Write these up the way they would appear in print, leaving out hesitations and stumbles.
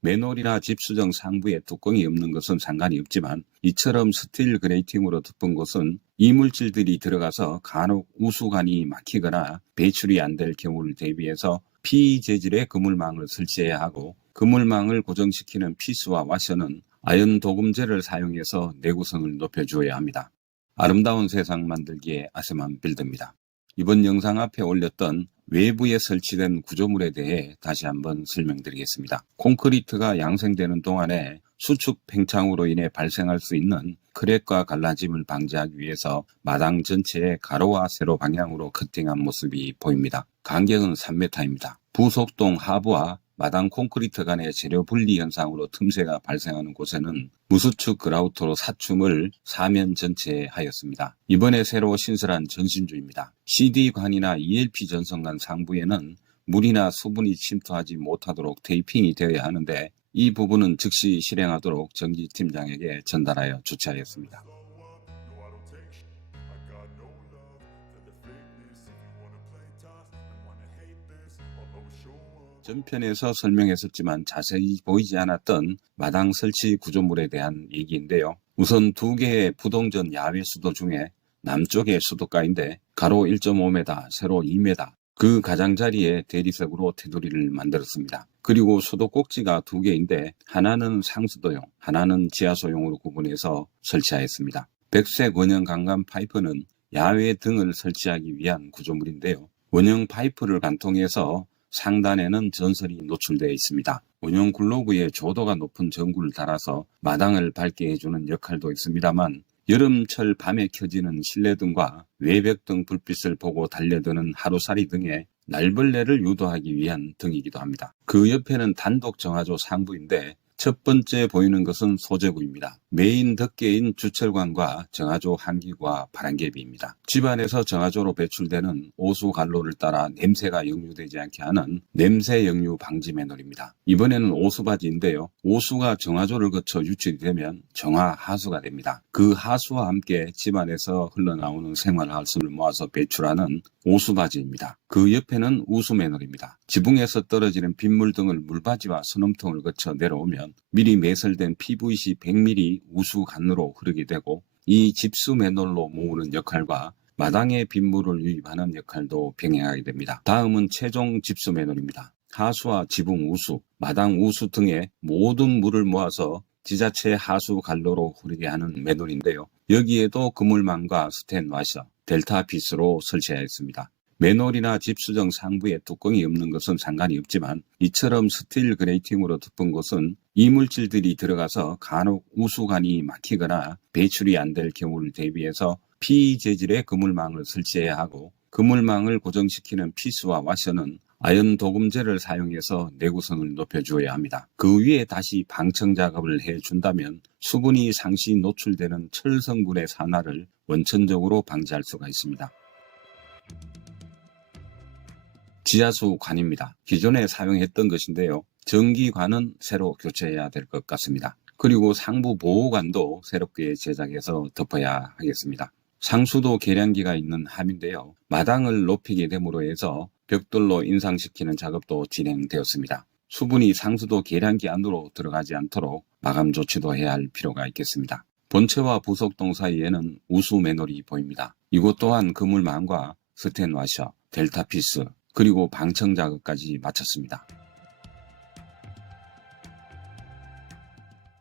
맨홀이나 집수정 상부에 뚜껑이 없는 것은 상관이 없지만 이처럼 스틸 그레이팅으로 덮은 곳은 이물질들이 들어가서 간혹 우수관이 막히거나 배출이 안 될 경우를 대비해서 PE 재질의 그물망을 설치해야 하고, 그물망을 고정시키는 피스와 와셔는 아연 도금제를 사용해서 내구성을 높여주어야 합니다. 아름다운 세상 만들기의 아세만 빌드입니다. 이번 영상 앞에 올렸던 외부에 설치된 구조물에 대해 다시 한번 설명드리겠습니다. 콘크리트가 양생되는 동안에 수축 팽창으로 인해 발생할 수 있는 크랙과 갈라짐을 방지하기 위해서 마당 전체에 가로와 세로 방향으로 커팅한 모습이 보입니다. 간격은 3m입니다. 부속동 하부와 마당 콘크리트 간의 재료 분리 현상으로 틈새가 발생하는 곳에는 무수축 그라우트로 사춤을 사면 전체에 하였습니다. 이번에 새로 신설한 전신주입니다. CD관이나 ELP 전선관 상부에는 물이나 수분이 침투하지 못하도록 테이핑이 되어야 하는데, 이 부분은 즉시 실행하도록 정지팀장에게 전달하여 조치하였습니다. 전편에서 설명했었지만 자세히 보이지 않았던 마당 설치 구조물에 대한 얘기인데요. 우선 두 개의 부동전 야외 수도 중에 남쪽의 수도가인데 가로 1.5m, 세로 2m, 그 가장자리에 대리석으로 테두리를 만들었습니다. 그리고 수도 꼭지가 두 개인데 하나는 상수도용, 하나는 지하소용으로 구분해서 설치하였습니다. 백색 원형 강간 파이프는 야외 등을 설치하기 위한 구조물인데요. 원형 파이프를 관통해서 상단에는 전선이 노출되어 있습니다. 원형 글로브에 조도가 높은 전구를 달아서 마당을 밝게 해주는 역할도 있습니다만, 여름철 밤에 켜지는 실내등과 외벽등 불빛을 보고 달려드는 하루살이 등의 날벌레를 유도하기 위한 등이기도 합니다. 그 옆에는 단독 정화조 상부인데 첫 번째 보이는 것은 소재구입니다. 메인 덮개인 주철관과 정화조 한기구와 바람개비입니다. 집안에서 정화조로 배출되는 오수 간로를 따라 냄새가 역류되지 않게 하는 냄새 역류 방지 매놀입니다. 이번에는 오수바지인데요. 오수가 정화조를 거쳐 유출이 되면 정화하수가 됩니다. 그 하수와 함께 집안에서 흘러나오는 생활하수를 모아서 배출하는 오수바지입니다. 그 옆에는 우수매놀입니다. 지붕에서 떨어지는 빗물 등을 물바지와 선움통을 거쳐 내려오면 미리 매설된 PVC 100mm 우수관으로 흐르게 되고, 이 집수매놀로 모으는 역할과 마당에 빗물을 유입하는 역할도 병행하게 됩니다. 다음은 최종 집수매놀입니다. 하수와 지붕 우수, 마당 우수 등의 모든 물을 모아서 지자체 하수 관로로 흐르게 하는 매놀인데요. 여기에도 그물망과 스텐 와셔, 델타 피스로 설치하였습니다. 맨홀이나 집수정 상부에 뚜껑이 없는 것은 상관이 없지만 이처럼 스틸 그레이팅으로 덮은 곳은 이물질들이 들어가서 간혹 우수관이 막히거나 배출이 안 될 경우를 대비해서 PE 재질의 그물망을 설치해야 하고, 그물망을 고정시키는 피스와 와셔는 아연 도금제를 사용해서 내구성을 높여주어야 합니다. 그 위에 다시 방청 작업을 해준다면 수분이 상시 노출되는 철 성분의 산화를 원천적으로 방지할 수가 있습니다. 지하수관입니다. 기존에 사용했던 것인데요. 전기관은 새로 교체해야 될 것 같습니다. 그리고 상부 보호관도 새롭게 제작해서 덮어야 하겠습니다. 상수도 계량기가 있는 함인데요. 마당을 높이게 됨으로 해서 벽돌로 인상시키는 작업도 진행되었습니다. 수분이 상수도 계량기 안으로 들어가지 않도록 마감 조치도 해야 할 필요가 있겠습니다. 본체와 부속동 사이에는 우수 매놀이 보입니다. 이곳 또한 그물망과 스텐 와셔, 델타 피스, 그리고 방청 작업까지 마쳤습니다.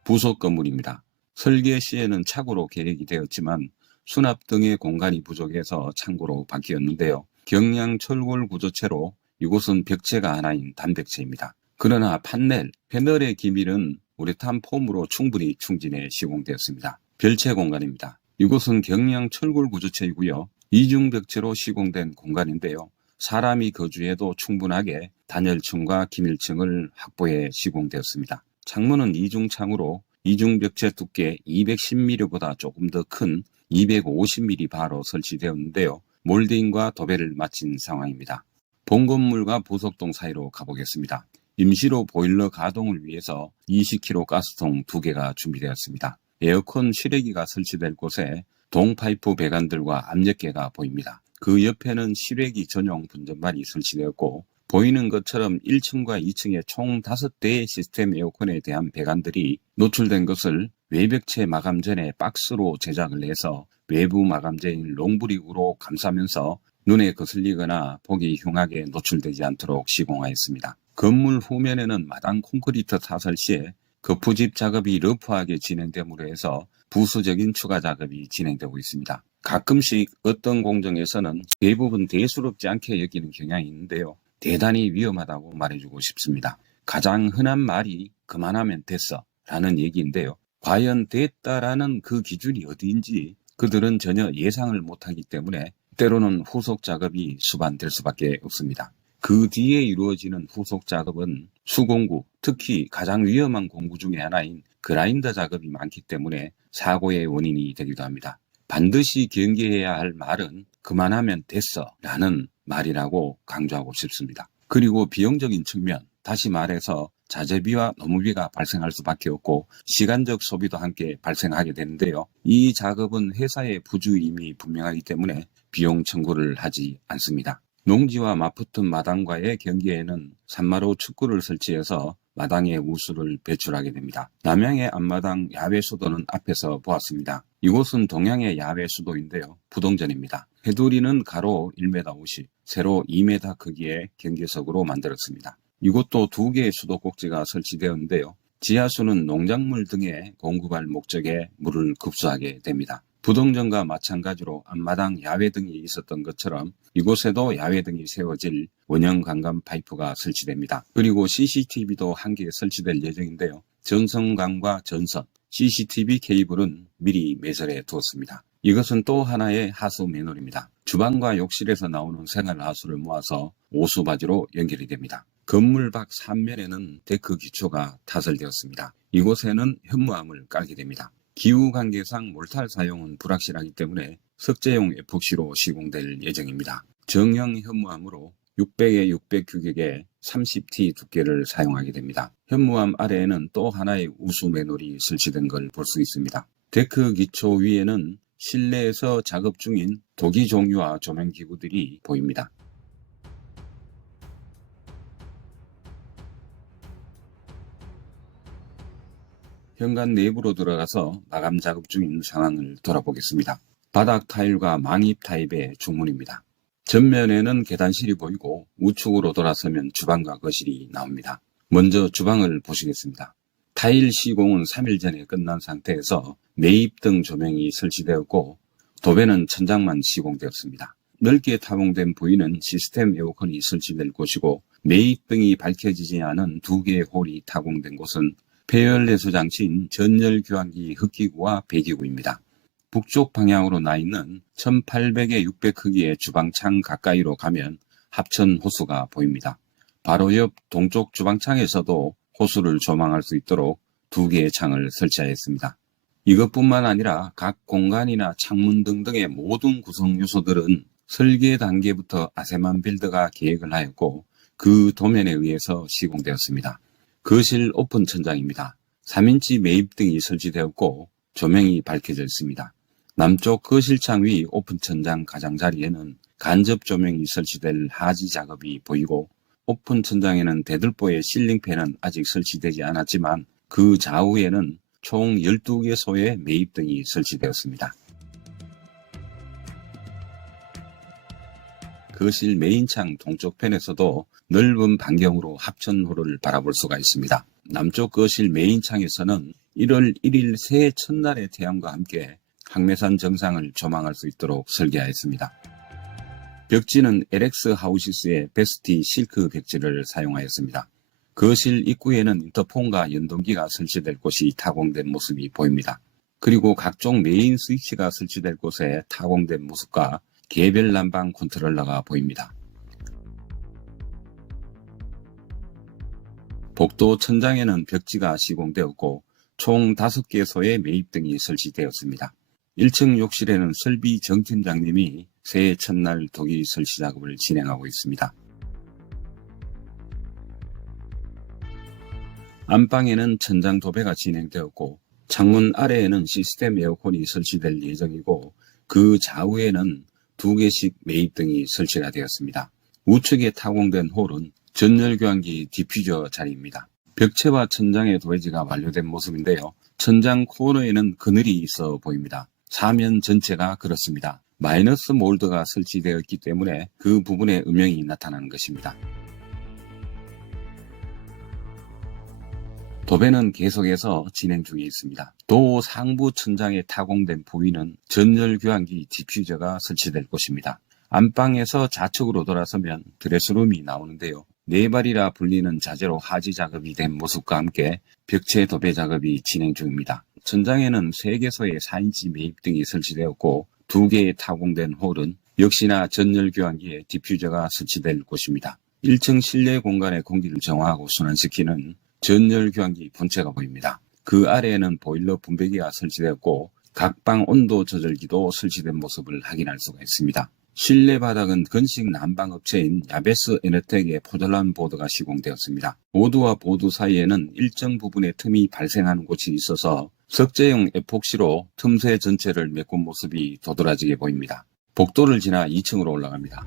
부속 건물입니다. 설계 시에는 차고로 계획이 되었지만 수납 등의 공간이 부족해서 창고로 바뀌었는데요. 경량 철골 구조체로 이곳은 벽체가 하나인 단벽체입니다. 그러나 판넬, 패널의 기밀은 우레탄 폼으로 충분히 충진해 시공되었습니다. 별채 공간입니다. 이곳은 경량 철골 구조체이고요. 이중벽체로 시공된 공간인데요. 사람이 거주해도 충분하게 단열층과 기밀층을 확보해 시공되었습니다. 창문은 이중창으로 이중벽체 두께 210mm보다 조금 더 큰 250mm 바로 설치되었는데요. 몰딩과 도배를 마친 상황입니다. 본 건물과 부속동 사이로 가보겠습니다. 임시로 보일러 가동을 위해서 20kg 가스통 2개가 준비되었습니다. 에어컨 실외기가 설치될 곳에 동파이프 배관들과 압력계가 보입니다. 그 옆에는 실외기 전용 분전반이 설치되었고 보이는 것처럼 1층과 2층에 총 5대의 시스템 에어컨에 대한 배관들이 노출된 것을 외벽체 마감 전에 박스로 제작을 해서 외부 마감재인 롱브릭으로 감싸면서 눈에 거슬리거나 보기 흉하게 노출되지 않도록 시공하였습니다. 건물 후면에는 마당 콘크리트 타설 시에 거푸집 작업이 러프하게 진행됨으로 해서 부수적인 추가 작업이 진행되고 있습니다. 가끔씩 어떤 공정에서는 대부분 대수롭지 않게 여기는 경향이 있는데요. 대단히 위험하다고 말해주고 싶습니다. 가장 흔한 말이 그만하면 됐어 라는 얘기인데요. 과연 됐다라는 그 기준이 어디인지 그들은 전혀 예상을 못하기 때문에 때로는 후속 작업이 수반될 수밖에 없습니다. 그 뒤에 이루어지는 후속 작업은 수공구, 특히 가장 위험한 공구 중에 하나인 그라인더 작업이 많기 때문에 사고의 원인이 되기도 합니다. 반드시 경계해야 할 말은 그만하면 됐어 라는 말이라고 강조하고 싶습니다. 그리고 비용적인 측면, 다시 말해서 자재비와 노무비가 발생할 수밖에 없고 시간적 소비도 함께 발생하게 되는데요. 이 작업은 회사의 부주임이 분명하기 때문에 비용 청구를 하지 않습니다. 농지와 맞붙은 마당과의 경계에는 산마루 축구를 설치해서 마당에 우수를 배출하게 됩니다. 남양의 앞마당 야외 수도는 앞에서 보았습니다. 이곳은 동양의 야외 수도인데요. 부동전입니다. 해두리는 가로 1m 50, 세로 2m 크기의 경계석으로 만들었습니다. 이곳도 2개의 수도 꼭지가 설치되었는데요. 지하수는 농작물 등의 공급할 목적에 물을 급수하게 됩니다. 부동전과 마찬가지로 앞마당 야외등이 있었던 것처럼 이곳에도 야외등이 세워질 원형 관광 파이프가 설치됩니다. 그리고 CCTV도 한 개 설치될 예정인데요. 전선관과 전선, CCTV 케이블은 미리 매설해 두었습니다. 이것은 또 하나의 하수 매놀입니다. 주방과 욕실에서 나오는 생활하수를 모아서 오수바지로 연결이 됩니다. 건물 밖 3면에는 데크 기초가 타설되었습니다. 이곳에는 현무암을 깔게 됩니다. 기후 관계상 몰탈 사용은 불확실하기 때문에 석재용 에폭시로 시공될 예정입니다. 정형 현무암으로 600에 600 규격의 30T 두께를 사용하게 됩니다. 현무암 아래에는 또 하나의 우수 매놀이 설치된 걸 볼 수 있습니다. 데크 기초 위에는 실내에서 작업 중인 도기 종류와 조명 기구들이 보입니다. 현관 내부로 들어가서 마감 작업 중인 상황을 돌아보겠습니다. 바닥 타일과 망입 타입의 중문입니다. 전면에는 계단실이 보이고 우측으로 돌아서면 주방과 거실이 나옵니다. 먼저 주방을 보시겠습니다. 타일 시공은 3일 전에 끝난 상태에서 매입 등 조명이 설치되었고 도배는 천장만 시공되었습니다. 넓게 타공된 부위는 시스템 에어컨이 설치될 곳이고 매입 등이 밝혀지지 않은 2개의 홀이 타공된 곳은 폐열 해소 장치인 전열 교환기 흡기구와 배기구입니다. 북쪽 방향으로 나 있는 1800에 600 크기의 주방창 가까이로 가면 합천 호수가 보입니다. 바로 옆 동쪽 주방창에서도 호수를 조망할 수 있도록 2개의 창을 설치하였습니다. 이것뿐만 아니라 각 공간이나 창문 등등의 모든 구성 요소들은 설계 단계부터 아세만 빌더가 계획을 하였고 그 도면에 의해서 시공되었습니다. 거실 오픈 천장입니다. 3인치 매입 등이 설치되었고 조명이 밝혀져 있습니다. 남쪽 거실창 위 오픈 천장 가장자리에는 간접 조명이 설치될 하지 작업이 보이고 오픈 천장에는 대들보의 실링팬은 아직 설치되지 않았지만 그 좌우에는 총 12개소의 매입 등이 설치되었습니다. 거실 메인창 동쪽편에서도 넓은 반경으로 합천호를 바라볼 수가 있습니다. 남쪽 거실 메인창에서는 1월 1일 새해 첫날의 태양과 함께 항매산 정상을 조망할 수 있도록 설계하였습니다. 벽지는 LX 하우시스의 베스티 실크 벽지를 사용하였습니다. 거실 입구에는 인터폰과 연동기가 설치될 곳이 타공된 모습이 보입니다. 그리고 각종 메인 스위치가 설치될 곳에 타공된 모습과 개별 난방 컨트롤러가 보입니다. 복도 천장에는 벽지가 시공되었고 총 5개소의 매입등이 설치되었습니다. 1층 욕실에는 설비 정 팀장님이 새해 첫날 도기 설치 작업을 진행하고 있습니다. 안방에는 천장 도배가 진행되었고 창문 아래에는 시스템 에어컨이 설치될 예정이고 그 좌우에는 2개씩 매입등이 설치가 되었습니다. 우측에 타공된 홀은 전열 교환기 디퓨저 자리입니다. 벽체와 천장의 도배지가 완료된 모습인데요. 천장 코너에는 그늘이 있어 보입니다. 사면 전체가 그렇습니다. 마이너스 몰드가 설치되었기 때문에 그 부분에 음영이 나타나는 것입니다. 도배는 계속해서 진행 중에 있습니다. 도 상부 천장에 타공된 부위는 전열 교환기 디퓨저가 설치될 곳입니다. 안방에서 좌측으로 돌아서면 드레스룸이 나오는데요. 네발이라 불리는 자재로 하지 작업이 된 모습과 함께 벽체 도배 작업이 진행 중입니다. 천장에는 3개소의 4인치 매입등이 설치되었고 2개의 타공된 홀은 역시나 전열 교환기에 디퓨저가 설치될 곳입니다. 1층 실내 공간의 공기를 정화하고 순환시키는 전열 교환기 본체가 보입니다. 그 아래에는 보일러 분배기가 설치되었고 각 방 온도 조절기도 설치된 모습을 확인할 수가 있습니다. 실내 바닥은 건식 난방업체인 야베스 에너텍의 포졸란 보드가 시공되었습니다. 보드와 보드 사이에는 일정 부분의 틈이 발생하는 곳이 있어서 석재용 에폭시로 틈새 전체를 메꾼 모습이 도드라지게 보입니다. 복도를 지나 2층으로 올라갑니다.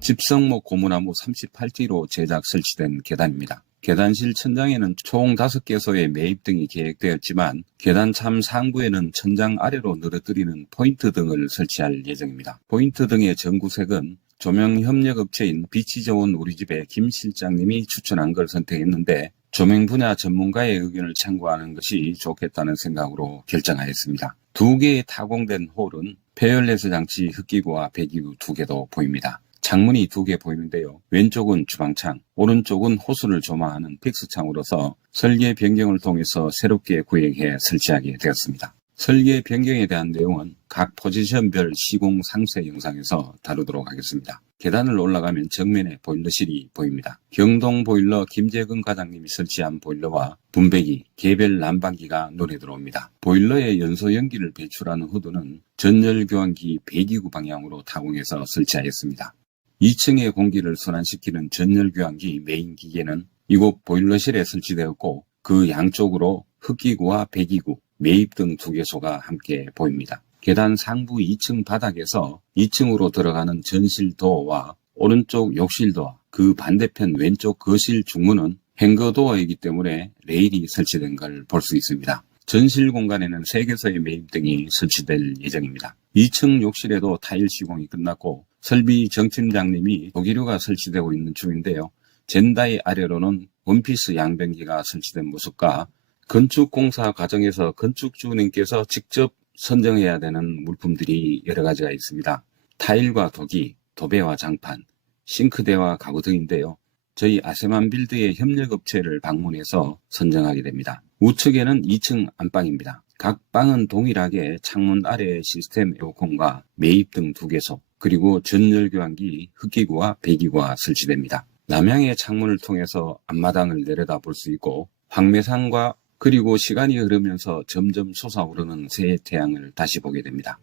집성목 고무나무 38T로 제작 설치된 계단입니다. 계단실 천장에는 총 5개소의 매입등이 계획되었지만 계단 참 상부에는 천장 아래로 늘어뜨리는 포인트 등을 설치할 예정입니다. 포인트 등의 전구색은 조명 협력업체인 빛이 좋은 우리집의 김 실장님이 추천한 걸 선택했는데 조명 분야 전문가의 의견을 참고하는 것이 좋겠다는 생각으로 결정하였습니다. 2개의 타공된 홀은 폐열레스 장치 흡기구와 배기구 2개도 보입니다. 창문이 2개 보이는데요. 왼쪽은 주방창, 오른쪽은 호수를 조망하는 픽스창으로서 설계 변경을 통해서 새롭게 구획해 설치하게 되었습니다. 설계 변경에 대한 내용은 각 포지션별 시공 상세 영상에서 다루도록 하겠습니다. 계단을 올라가면 정면에 보일러실이 보입니다. 경동 보일러 김재근 과장님이 설치한 보일러와 분배기, 개별 난방기가 눈에 들어옵니다. 보일러의 연소 연기를 배출하는 후드는 전열 교환기 배기구 방향으로 타공해서 설치하였습니다. 2층의 공기를 순환시키는 전열 교환기 메인 기계는 이곳 보일러실에 설치되었고 그 양쪽으로 흡기구와 배기구, 매입 등 2개소가 함께 보입니다. 계단 상부 2층 바닥에서 2층으로 들어가는 전실도어와 오른쪽 욕실도어, 그 반대편 왼쪽 거실 중문은 행거도어이기 때문에 레일이 설치된 걸 볼 수 있습니다. 전실 공간에는 3개소의 매입 등이 설치될 예정입니다. 2층 욕실에도 타일 시공이 끝났고 설비 정팀장님이 도기류가 설치되고 있는 중인데요. 젠다이 아래로는 원피스 양변기가 설치된 모습과 건축공사 과정에서 건축주님께서 직접 선정해야 되는 물품들이 여러 가지가 있습니다. 타일과 도기, 도배와 장판, 싱크대와 가구 등인데요. 저희 아세만 빌드의 협력업체를 방문해서 선정하게 됩니다. 우측에는 2층 안방입니다. 각 방은 동일하게 창문 아래에 시스템 에어컨과 매입 등 2개소, 그리고 전열 교환기, 흡기구와 배기구가 설치됩니다. 남향의 창문을 통해서 앞마당을 내려다 볼 수 있고 황매산과 그리고 시간이 흐르면서 점점 솟아오르는 새해 태양을 다시 보게 됩니다.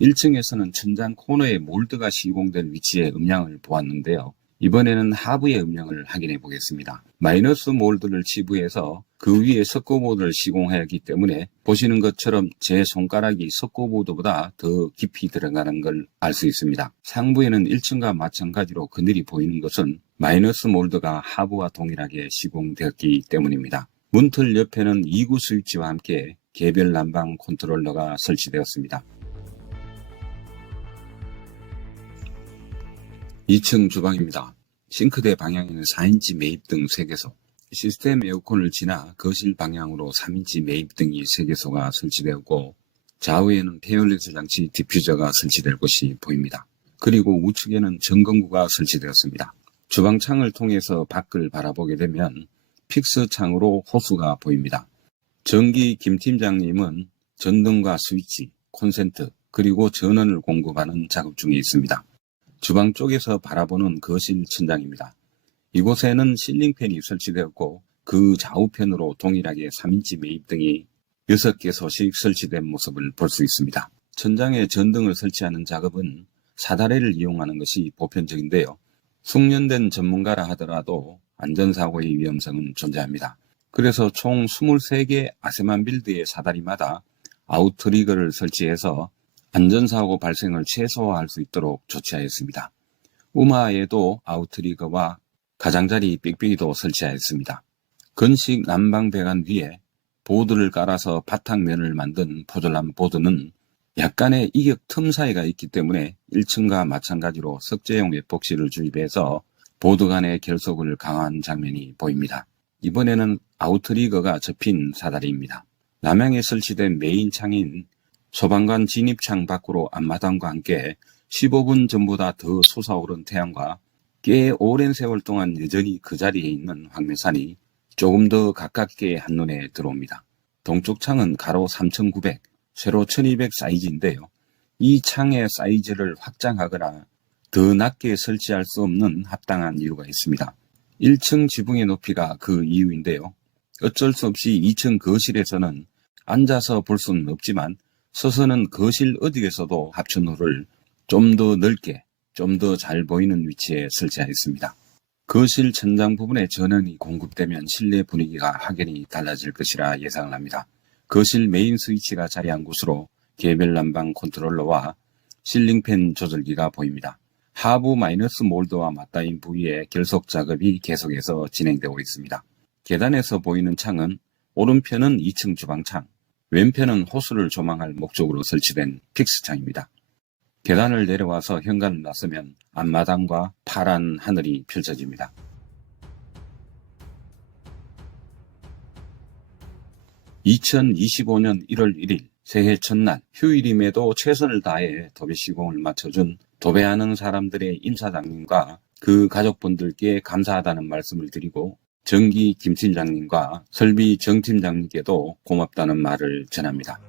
1층에서는 천장 코너에 몰드가 시공된 위치의 음량을 보았는데요. 이번에는 하부의 음량을 확인해 보겠습니다. 마이너스 몰드를 치부해서 그 위에 석고보드를 시공하였기 때문에 보시는 것처럼 제 손가락이 석고보드보다 더 깊이 들어가는 걸 알 수 있습니다. 상부에는 1층과 마찬가지로 그늘이 보이는 것은 마이너스 몰드가 하부와 동일하게 시공되었기 때문입니다. 문틀 옆에는 2구 스위치와 함께 개별 난방 컨트롤러가 설치되었습니다. 2층 주방입니다. 싱크대 방향에는 4인치 매입 등 3개소, 시스템 에어컨을 지나 거실 방향으로 3인치 매입 등이 3개소가 설치되었고 좌우에는 폐열레스 장치 디퓨저가 설치될 것이 보입니다. 그리고 우측에는 점검구가 설치되었습니다. 주방창을 통해서 밖을 바라보게 되면 픽스 창으로 호수가 보입니다. 전기 김 팀장님은 전등과 스위치, 콘센트, 그리고 전원을 공급하는 작업 중에 있습니다. 주방 쪽에서 바라보는 거실 천장입니다. 이곳에는 실링팬이 설치되었고 그 좌우편으로 동일하게 3인치 매입 등이 6개소씩 설치된 모습을 볼 수 있습니다. 천장에 전등을 설치하는 작업은 사다리를 이용하는 것이 보편적인데요. 숙련된 전문가라 하더라도 안전사고의 위험성은 존재합니다. 그래서 총 23개 아세만 빌드의 사다리마다 아웃트리거를 설치해서 안전사고 발생을 최소화할 수 있도록 조치하였습니다. 우마에도 아웃트리거와 가장자리 삑삑이도 설치하였습니다. 건식 난방 배관 위에 보드를 깔아서 바탕면을 만든 포졸란 보드는 약간의 이격 틈 사이가 있기 때문에 1층과 마찬가지로 석재용 에폭시를 주입해서 보드 간의 결속을 강화한 장면이 보입니다. 이번에는 아웃트리거가 접힌 사다리입니다. 남향에 설치된 메인 창인 소방관 진입창 밖으로 앞마당과 함께 15분 전보다 더 솟아오른 태양과 꽤 오랜 세월 동안 여전히 그 자리에 있는 황매산이 조금 더 가깝게 한눈에 들어옵니다. 동쪽 창은 가로 3900, 세로 1200 사이즈인데요. 이 창의 사이즈를 확장하거나 더 낮게 설치할 수 없는 합당한 이유가 있습니다. 1층 지붕의 높이가 그 이유인데요. 어쩔 수 없이 2층 거실에서는 앉아서 볼 수는 없지만 서서는 거실 어디에서도 합천호를 좀 더 넓게, 좀 더 잘 보이는 위치에 설치하였습니다. 거실 천장 부분에 전원이 공급되면 실내 분위기가 확연히 달라질 것이라 예상을 합니다. 거실 메인 스위치가 자리한 곳으로 개별 난방 컨트롤러와 실링팬 조절기가 보입니다. 하부 마이너스 몰드와 맞닿은 부위에 결속 작업이 계속해서 진행되고 있습니다. 계단에서 보이는 창은 오른편은 2층 주방창, 왼편은 호수를 조망할 목적으로 설치된 픽스창입니다. 계단을 내려와서 현관을 나서면 앞마당과 파란 하늘이 펼쳐집니다. (2025년 1월 1일) 새해 첫날 휴일임에도 최선을 다해 도배 시공을 마쳐준 도배하는 사람들의 임사장님과 그 가족분들께 감사하다는 말씀을 드리고 전기 김팀장님과 설비 정팀장님께도 고맙다는 말을 전합니다.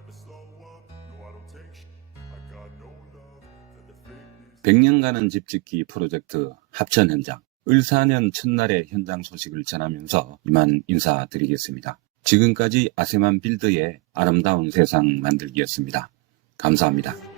100년가는 집짓기 프로젝트 합천 현장, 을사년 첫날의 현장 소식을 전하면서 이만 인사드리겠습니다. 지금까지 아세만 빌드의 아름다운 세상 만들기였습니다. 감사합니다.